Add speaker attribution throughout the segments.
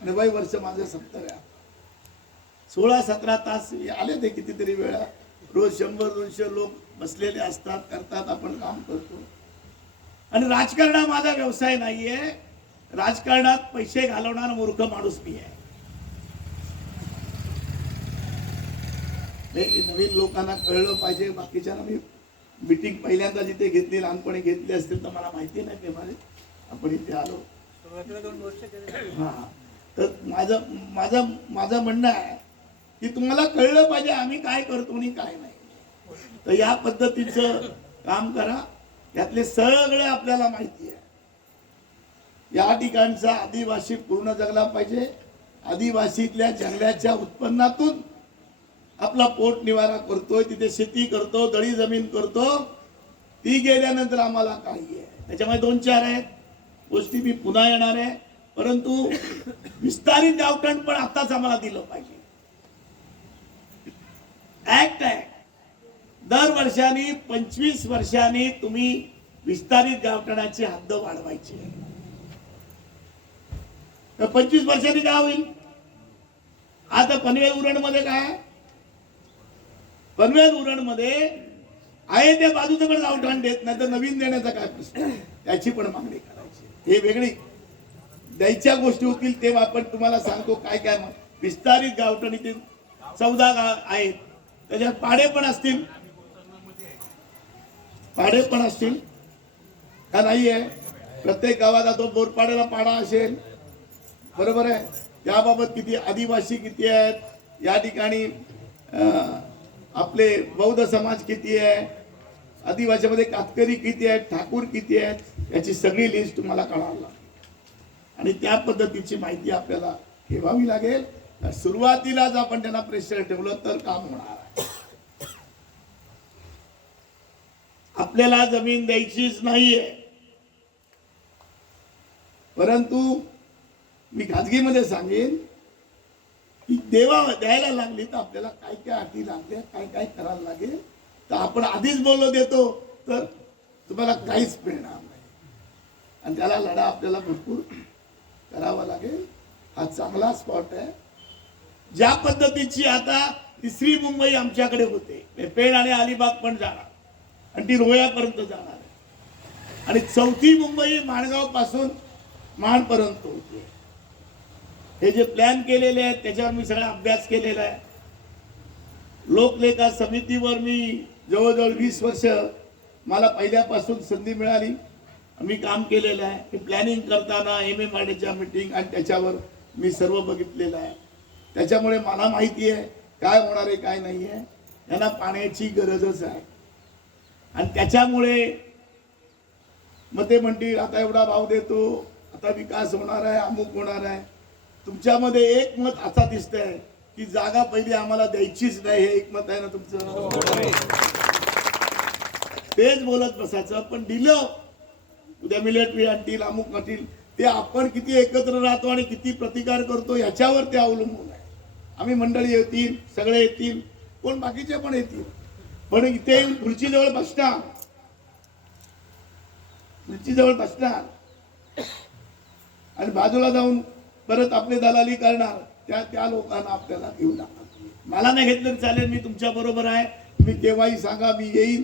Speaker 1: आणि वय वर्ष माझं सत्तर आहे. सोळा सतरा तास आले ते कितीतरी वेळा. रोज शंभर दोनशे लोक बसलेले असतात करतात आपण काम करतो. आणि राजकारण हा माझा व्यवसाय नाहीये. राजकारणात पैसे घालवणारा मूर्ख माणूस मी आहे. नवीन लोकांना कळलं पाहिजे. बाकीच्यांना मी मिटिंग पहिल्यांदा जिथे घेतली लहानपणी घेतली असतील तर मला माहिती नाही ते माझे आपण इथे आलो. हा. तर माझं माझं माझं म्हणणं आहे की तुम्हाला कळलं पाहिजे आम्ही काय करतो आणि काय नाही. तर या पद्धतीचं काम करा. यातले सगळे आपल्याला माहिती आहे. या ठिकाणचा आदिवासी पूर्ण जगला पाहिजे. आदिवासीतल्या जंगलाच्या उत्पन्नातून आपला पोट निवारा करतोय तिथे शेती करतो दळी जमीन करतो. ती गेल्यानंतर आम्हाला काही आहे. त्याच्यामुळे दोन चार आहेत. गोष्टी मी पुन्हा येणार आहे. परंतु विस्तारित गावठाण पण आताच आम्हाला दिलं पाहिजे. ऍक्ट आहे. दर वर्षांनी पंचवीस वर्षांनी तुम्ही विस्तारित गावठणाची हद्द वाढवायची तर पंचवीस वर्षांनी काय होईल आता पनवेल उरणमध्ये काय पनवेल उरणमध्ये आहे त्या बाजूचं पण गावठाण देत नाही तर नवीन देण्याचा काय प्रश्न? आहे? त्याची पण मागणी करायची हे वेगळी द्यायच्या गोष्टी होतील तेव्हा आपण तुम्हाला सांगतो काय काय मग. विस्तारित गावठण इथे चौदा गाव आहेत. त्याच्यात पाडे पण असतील. पाडे पण असतील. का नाही आहे प्रत्येक गावाला तो बोरपाड्याला पाडा असेल. बरोबर आहे? त्याबाबत किती आदिवासी किती आहेत? या ठिकाणी आपले बौद्ध समाज किती आहे? आदिवासीमध्ये कातकरी किती आहेत? ठाकूर किती आहेत? याची सगळी लिस्ट तुम्हाला कळावं लागेल. आणि त्या पद्धतीची माहिती आपल्याला ठेवावी लागेल. सुरुवातीलाच आपण त्यांना प्रेशर ठेवलं तर काम होणार आहे. आपल्याला जमीन द्यायचीच नाहीये. परंतु मी खाजगीमध्ये सांगेन की देवा द्यायला लागली तर आपल्याला काय काय अटी लागल्या काय काय करायला लागेल. तर आपण आधीच बोललो देतो तर तुम्हाला काहीच मिळणार नाही. आणि त्याला लढा आपल्याला भरपूर करावा लागेल. हा चांगला स्पॉट आहे. ज्या पद्धतीची आता तिसरी मुंबई आमच्याकडे होते. पेण आणि अलिबाग पण जाणार. आणि ती रोयापर्यंत जाणार आहे. आणि चौथी मुंबई माणगावपासून माणपर्यंत होते. हे जे प्लॅन केलेले आहेत त्याच्यावर मी सगळा अभ्यास केलेला आहे. लोकलेखा समितीवर मी जवळजवळ वीस वर्ष मला पहिल्यापासून संधी मिळाली. मी काम केलेलं आहे. हे प्लॅनिंग करताना एम एम आर मिटिंग आणि त्याच्यावर मी सर्व बघितलेलं आहे. त्याच्यामुळे मला माहिती आहे काय होणार आहे काय नाही आहे. यांना पाण्याची गरजच आहे. आणि त्याच्यामुळे मग ते म्हणतील आता एवढा भाव देतो आता विकास होणार आहे अमुक होणार आहे. तुमच्यामध्ये एक मत असा दिसतंय की जागा पहिली आम्हाला द्यायचीच नाही हे एक मत आहे ना तुमचं? तेच बोलत बसायचं पण दिलं उद्या मिलिटरी आणतील अमुक आणतील ते आपण किती एकत्र राहतो आणि किती प्रतिकार करतो याच्यावर ते अवलंबून आहे. आम्ही मंडळी येतील सगळे येतील कोण बाकीचे पण येतील. पण इथे येऊन खुर्चीजवळ बसणार. खुर्चीजवळ बसणार. आणि बाजूला जाऊन परत आपली दलाली करणार. त्या त्या लोकांना आपल्याला घेऊन जाणार मला नाही घेतलं चालेल मी तुमच्या बरोबर आहे. मी केव्हाही सांगा मी येईन.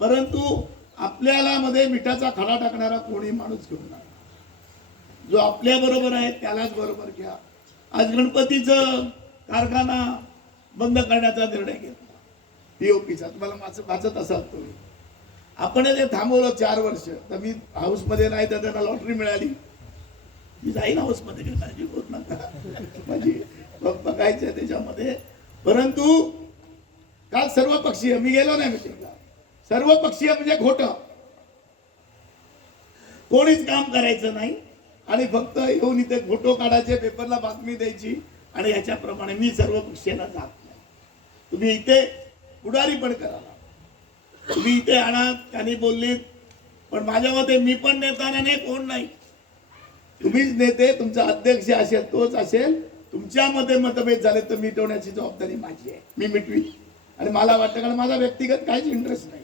Speaker 1: परंतु आपल्याला मध्ये मिठाचा खडा टाकणारा कोणी माणूस घेऊन नका जो आपल्या बरोबर आहे त्यालाच बरोबर घ्या. आज गणपतीचं कारखाना बंद करण्याचा निर्णय घेतला. पीओपीचा तुम्हाला माझं वाचत असाल तुम्ही. आपण ते थांबवलं चार वर्ष तर मी हाऊसमध्ये नाही तर त्यांना लॉटरी मिळाली. मी जाईन हाऊसमध्ये काळजी होत नका माझी बघ बघायचं त्याच्यामध्ये. परंतु काल सर्व पक्षीय मी गेलो नाही मिटिंगला सर्व पक्षीय म्हणजे खोटं. कोणीच काम करायचं नाही. आणि फक्त येऊन इथे फोटो काढायचे पेपरला बातमी द्यायची. आणि याच्याप्रमाणे मी सर्व पक्षीयांना जात नाही. तुम्ही इथे पुढारी पण करा तुम्ही इथे आणा त्यांनी बोललीत पण माझ्या मते मी पण नेताना नाही कोण नाही. तुम्हीच नेते तुमचा अध्यक्ष असेल तोच असेल. तुमच्या मध्ये मतभेद झाले तर मिटवण्याची जबाबदारी माझी आहे. मी मिटवी आणि मला वाटतं कारण माझा व्यक्तिगत काहीच इंटरेस्ट नाही.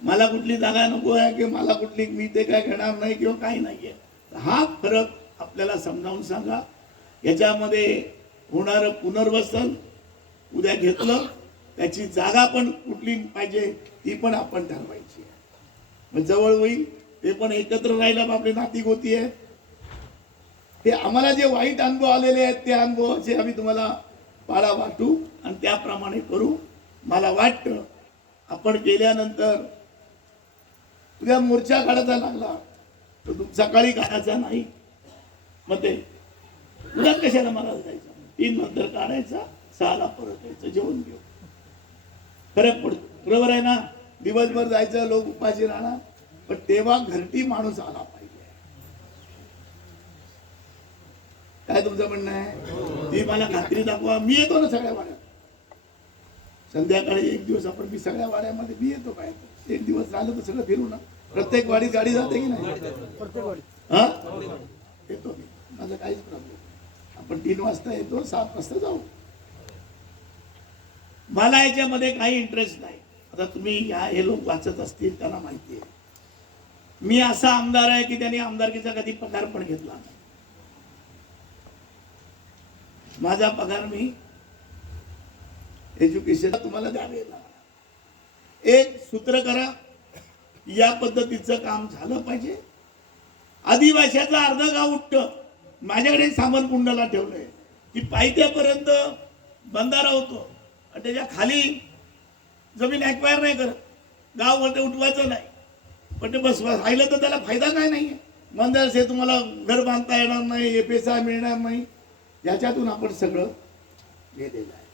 Speaker 1: मला कुठली जागा नको आहे की मला कुठली मी ते काय घेणार नाही किंवा काही नाहीये. हा फरक आपल्याला समजावून सांगा. याच्यामध्ये होणारं पुनर्वसन उद्या घेतलं त्याची जागा पण कुठली पाहिजे ती पण आपण ठरवायची आहे. मग जवळ होईल ते पण एकत्र राहिलं आपले नाती गोती आहेत ते आम्हाला जे वाईट अनुभव आलेले आहेत ते अनुभवाचे आम्ही तुम्हाला पाळा वाटू आणि त्याप्रमाणे करू. मला वाटतं आपण गेल्यानंतर उद्या मोर्चा काढायचा लागला तर सकाळी काढायचा नाही. मग ते उद्या कशाला मला जायचं? तीन नंतर काढायचा सहाला परत यायचं जेवण घेऊ. खरं पडतो. बरोबर आहे ना? दिवसभर जायचं लोक उपाशी राहणार पण तेव्हा घरटी माणूस आला पाहिजे. काय तुमचं म्हणणं आहे? ती मला खात्री दाखवा. मी येतो ना सगळ्या संध्याकाळी एक दिवस आपण मी सगळ्या वाड्यामध्ये मी येतो काय? एक दिवस राहिलं तर सगळं फिरू ना. प्रत्येक वाडीत गाडी जाते की नाही? हा? येतो मी. माझं काहीच प्रॉब्लेम आपण तीन वाजता येतो सात वाजता जाऊ. मला याच्यामध्ये काही इंटरेस्ट नाही. आता तुम्ही ह्या हे लोक वाचत असतील त्यांना माहिती आहे. मी असा आमदार आहे की त्यांनी आमदारकीचा कधी पगार पण घेतला नाही. माझा पगार मी एज्युकेशन तुम्हाला द्यावे लागणार एक सूत्र करा या पद्धतीचं काम झालं पाहिजे. आदिवाशाचं अर्ध गाव उठतं. माझ्याकडे सामान कुंडाला ठेवलंय. की पायथ्यापर्यंत बंधारा होतो. आणि त्याच्याखाली जमीन ॲक्वायर नाही करत. गाव वरती उठवायचं नाही. पण ते बस राहिलं तर त्याला फायदा काय नाही आहे मंदिर तुम्हाला घर बांधता येणार नाही एपेसा पैसा मिळणार नाही. याच्यातून आपण सगळं गेलेलं आहे.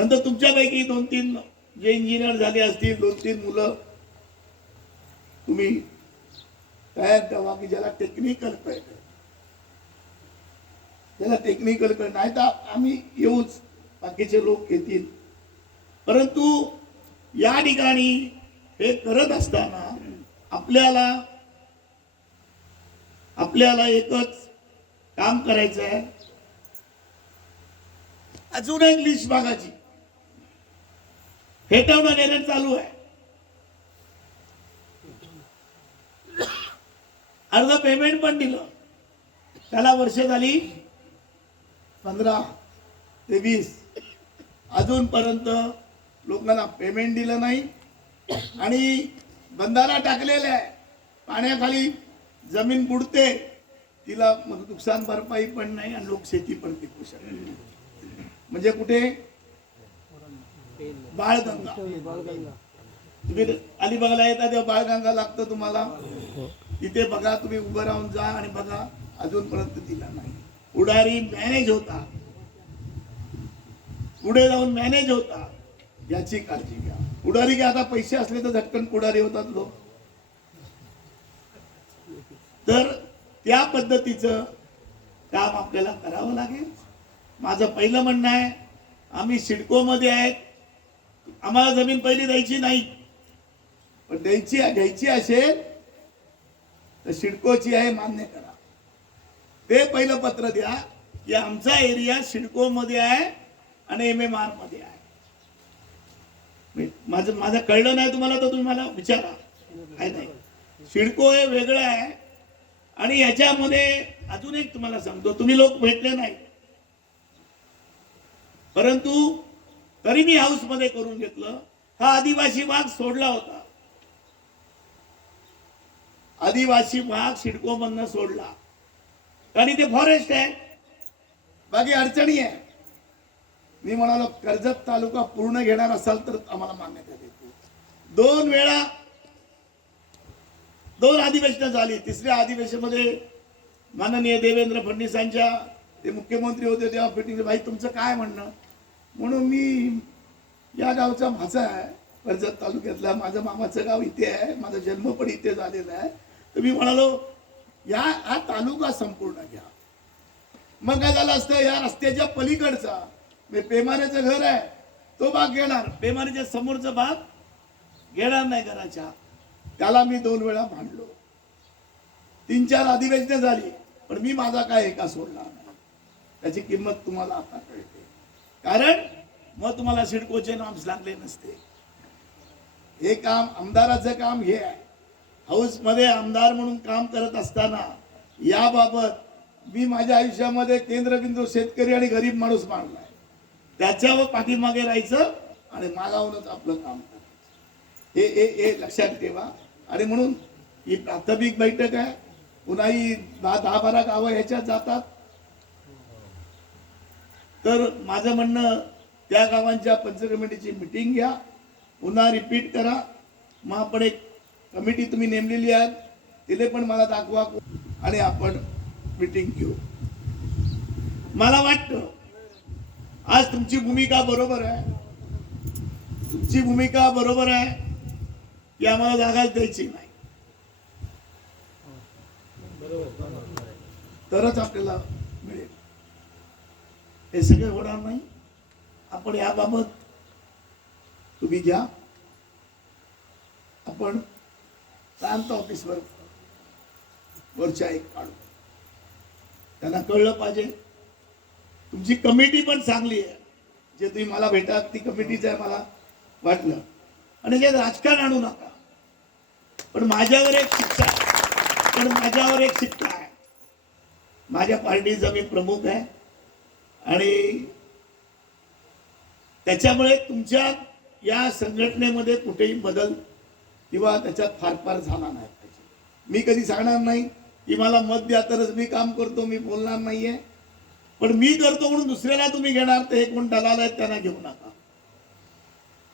Speaker 1: नंतर तुमच्यापैकी दोन तीन जे इंजिनियर झाले असतील दोन तीन मुलं तुम्ही तयार ठेवा की ज्याला टेक्निकल कळतं. त्याला टेक्निकल कळत. नाही तर आम्ही येऊच बाकीचे लोक येतील परंतु या ठिकाणी हे करत असताना आपल्याला आपल्याला एकच काम करायचं आहे अजून एक लिस्ट फेटावणं देणं चालू आहे. अर्ध पेमेंट पण दिलं. त्याला वर्ष झाली पंधरा ते वीस. अजूनपर्यंत लोकांना पेमेंट दिलं नाही. आणि बंधारा टाकलेला आहे. पाण्याखाली जमीन बुडते. तिला मग नुकसान भरपाई पण नाही आणि लोक शेती पण पिकू शकत म्हणजे कुठे बाळगंगा. तुम्ही अलिबागला येता तेव्हा बाळगंगा लागतं तुम्हाला. तिथे बघा तुम्ही उभं राहून जा आणि बघा अजूनपर्यंत दिला नाही. उडारी मॅनेज होता. पुढे जाऊन मॅनेज होता. याची काळजी घ्या. पुढारी घ्या आता पैसे असले तर झटकन पुढारी होतात लोक तर त्या पद्धतीचं काम आपल्याला करावं लागेल. माझं पहिलं म्हणणं आहे आम्ही सिडकोमध्ये आहेत. आम्हाला जमीन पहिली द्यायची नाही. पण द्यायची घ्यायची असेल तर सिडकोची आहे मान्य करा. ते पहिलं पत्र द्या की आमचा एरिया सिडकोमध्ये आहे आणि एम एम आरमध्ये आहे माझं माझं कळलं नाही तुम्हाला तर तुम्ही मला विचारा. काय नाही. सिडको हे वेगळं आहे. आणि याच्यामध्ये अजून एक तुम्हाला सांगतो. तुम्ही लोक भेटले नाही परंतु तरी मी हाऊसमध्ये करून घेतलं. हा आदिवासी भाग सोडला होता. आदिवासी भाग सिडको मधनं सोडला. कारण ते फॉरेस्ट आहे. बाकी अडचणी आहे. मी म्हणालो कर्जत तालुका पूर्ण घेणार असाल तर आम्हाला मान्यता देतो दोन वेळा दोन अधिवेशनं झाली. तिसऱ्या अधिवेशनामध्ये माननीय देवेंद्र फडणवीसांच्या ते मुख्यमंत्री होते तेव्हा फिटिंग भाई तुमचं काय म्हणणं? म्हणून मी या गावचा माझा आहे. कर्जत तालुक्यातला माझं मामाचं गाव इथे आहे. माझा जन्म पण इथे झालेला आहे. तर मी म्हणालो या हा तालुका संपूर्ण घ्या. मग काय झालं असतं या रस्त्याच्या पलीकडचा म्हणजे पेमाऱ्याचं घर आहे तो भाग घेणार. पेमाऱ्याच्या समोरचा भाग घेणार नाही घराच्या. त्याला मी दोन वेळा भांडलो. तीन चार अधिवेशनं झाली पण मी माझा काय एका सोडला नाही. त्याची किंमत तुम्हाला आता कळते. कारण मग तुम्हाला सिडकोचे नॉम्स लागले नसते. हे काम आमदाराचं काम हे आहे. हाऊसमध्ये आमदार म्हणून काम करत असताना याबाबत मी माझ्या आयुष्यामध्ये केंद्रबिंदू शेतकरी आणि गरीब माणूस मानलाय. त्याच्यावर पाठीमागे राहायचं आणि मागावूनच आपलं काम करायचं. हे हे हे लक्षात ठेवा. आणि म्हणून ही प्राथमिक बैठक आहे. पुन्हा ही दहा दहा बारा गावं ह्याच्यात जातात. तर माझं म्हणणं त्या गावांच्या पंचकमिटीची मिटिंग घ्या पुन्हा रिपीट करा. मग आपण एक कमिटी तुम्ही नेमलेली आहात तिले पण मला दाखवा. आणि आपण मिटिंग घेऊ. मला वाटतं आज तुमची भूमिका बरोबर आहे. तुमची भूमिका बरोबर आहे की आम्हाला जागाच द्यायची नाही. तरच आपल्याला हे सगळे होणार नाही. आपण याबाबत तुम्ही घ्या. आपण प्रांत ऑफिसवर वरच्या एक काढू. त्यांना कळलं पाहिजे. तुमची कमिटी पण चांगली आहे. जे तुम्ही मला भेटा ती कमिटीच आहे मला वाटलं. आणि जे राजकारण आणू नका. पण माझ्यावर एक शिक्षा आहे. पण माझ्यावर एक शिक्षा आहे. माझ्या पार्टीचा मी प्रमुख आहे. आणि त्याच्यामुळे तुमच्या या संघटनेमध्ये कुठेही बदल किंवा त्याच्यात फार फार झाला नाही पाहिजे. मी कधी सांगणार नाही की मला मत द्या तरच मी काम करतो मी बोलणार नाहीये. पण मी करतो म्हणून दुसऱ्याला तुम्ही घेणार तर हे कोण दलाल आहेत त्यांना घेऊ नका.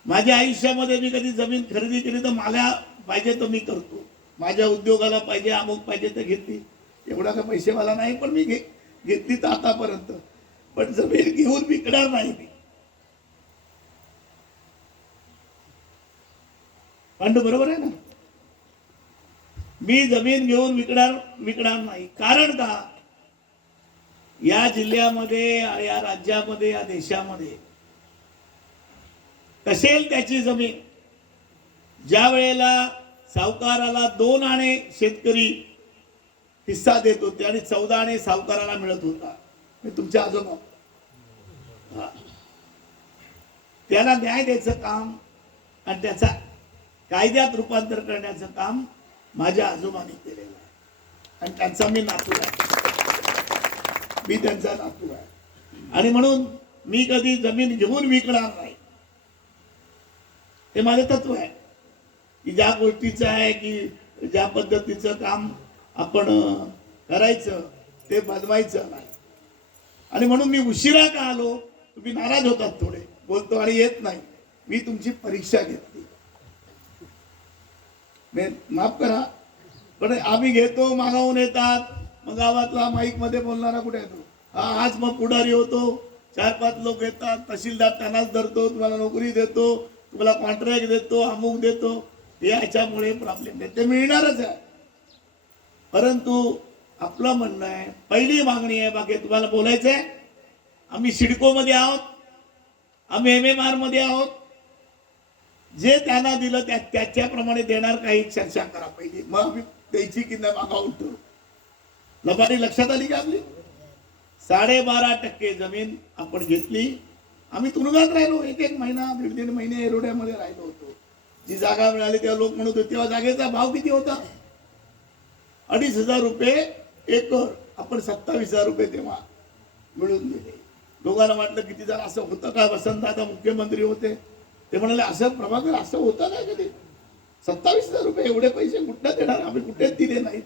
Speaker 1: माझ्या आयुष्यामध्ये मी कधी जमीन खरेदी केली तर मला पाहिजे तर मी करतो. माझ्या उद्योगाला पाहिजे अमुक पाहिजे तर घेतली एवढा का पैसेवाला नाही पण मी घे घेतली तर आतापर्यंत. पण जमीन घेऊन विकणार नाही मी. पांडू बरोबर आहे ना? मी जमीन घेऊन विकणार विकणार नाही. कारण का? या जिल्ह्यामध्ये या राज्यामध्ये या देशामध्ये कसेल त्याची जमीन? ज्या वेळेला सावकाराला दोन आणे शेतकरी हिस्सा देत होते आणि चौदा आणे सावकाराला मिळत होता. तुमच्या आजोबा. त्याला न्याय द्यायचं काम आणि त्याचा कायद्यात रूपांतर करण्याचं काम माझ्या आजोबांनी केलेलं आहे. आणि त्यांचा मी नातू आहे. मी त्यांचा नातू आहे. आणि म्हणून मी कधी जमीन घेऊन विकणार नाही. हे माझं तत्व आहे. की ज्या गोष्टीचं आहे की ज्या पद्धतीचं काम आपण करायचं ते बनवायचं नाही. आणि म्हणून मी उशिरा का आलो? तुम्ही नाराज होतात थोडे. बोलतो आणि येत नाही. मी तुमची परीक्षा घेतली. माफ करा. पण आम्ही घेतो मागावून येतात. मग गावातला माईकमध्ये बोलणारा कुठे येतो हा आज मग पुढारी होतो. चार पाच लोक येतात. तहसीलदार त्यांनाच धरतो. तुम्हाला नोकरी देतो. तुम्हाला कॉन्ट्रॅक्ट देतो. अमुक देतो. याच्यामुळे प्रॉब्लेम नाही. ते मिळणारच आहे. परंतु आपलं म्हणणं आहे. पहिली मागणी आहे बाकी तुम्हाला बोलायचं आहे. आम्ही सिडकोमध्ये आहोत. आम्ही एम एम आरमध्ये आहोत. जे त्यांना दिलं त्या त्याच्याप्रमाणे देणार काही चर्चा करा पहिली. मग आम्ही द्यायची की नाही मागा उठतो लबाडी लक्षात आली का आपली? साडेबारा टक्के जमीन आपण घेतली. आम्ही तुरुंगात राहिलो. एक एक महिना दीड दीड महिने एरोड्यामध्ये राहिलो होतो. जी जागा मिळाली तेव्हा लोक म्हणत होते तेव्हा जागेचा भाव किती होता? अडीच हजार रुपये एकर आपण सत्तावीस हजार रुपये तेव्हा मिळून दिले. दोघांना वाटलं किती जण असं होतं का? वसंतदादा मुख्यमंत्री होते. ते म्हणाले असं प्रभाकर असं होतं काय कधी? सत्तावीस हजार रुपये एवढे पैसे कुठं देणार? आम्ही कुठेच दिले नाहीत.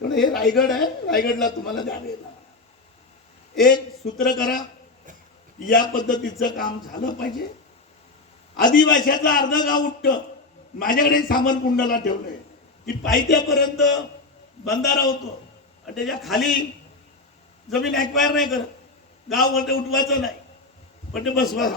Speaker 1: त्यामुळे हे रायगड आहे रायगडला तुम्हाला द्यावे लागणार एक सूत्र करा या पद्धतीचं काम झालं पाहिजे. आदिवाशाचं अर्ध गाव उठतं. माझ्याकडे सामान कुंडाला ठेवलंय. की पायथ्यापर्यंत बंधारा होतो. त्याच्याखाली जमीन ॲक्वायर नाही करत. गाव म्हणते उठवायचं नाही. पण ते बस बस